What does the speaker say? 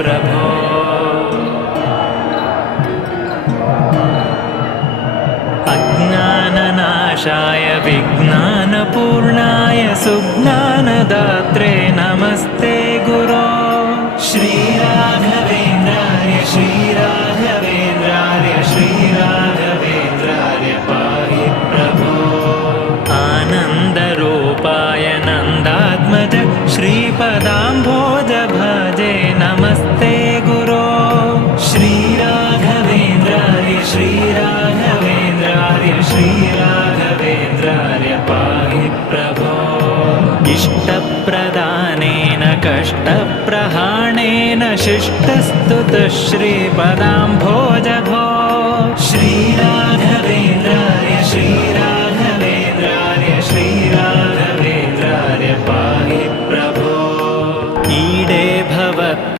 प्रभो। अज्ञाननाशाय विज्ञानपूर्णाय सुज्ञानदात्रे नमस्ते गुरो। श्रीराघवेन्द्राय श्रीराघवेन्द्राय श्रीराघवेन्द्राय पाहि प्रभो। आनन्दरूपाय नन्दात्मज श्रीपदाम्भोज भजे नमस्ते गुरो। श्रीराघवेन्द्राय श्रीराघवेन्द्राय श्रीराघवेन्द्राय पाहि प्रभो। इष्टप्रदानेन कष्टप्रहाणेन शिष्टस्तुतः श्रीपदाम्भोज भो। श्रीराघवेन्द्राय श्री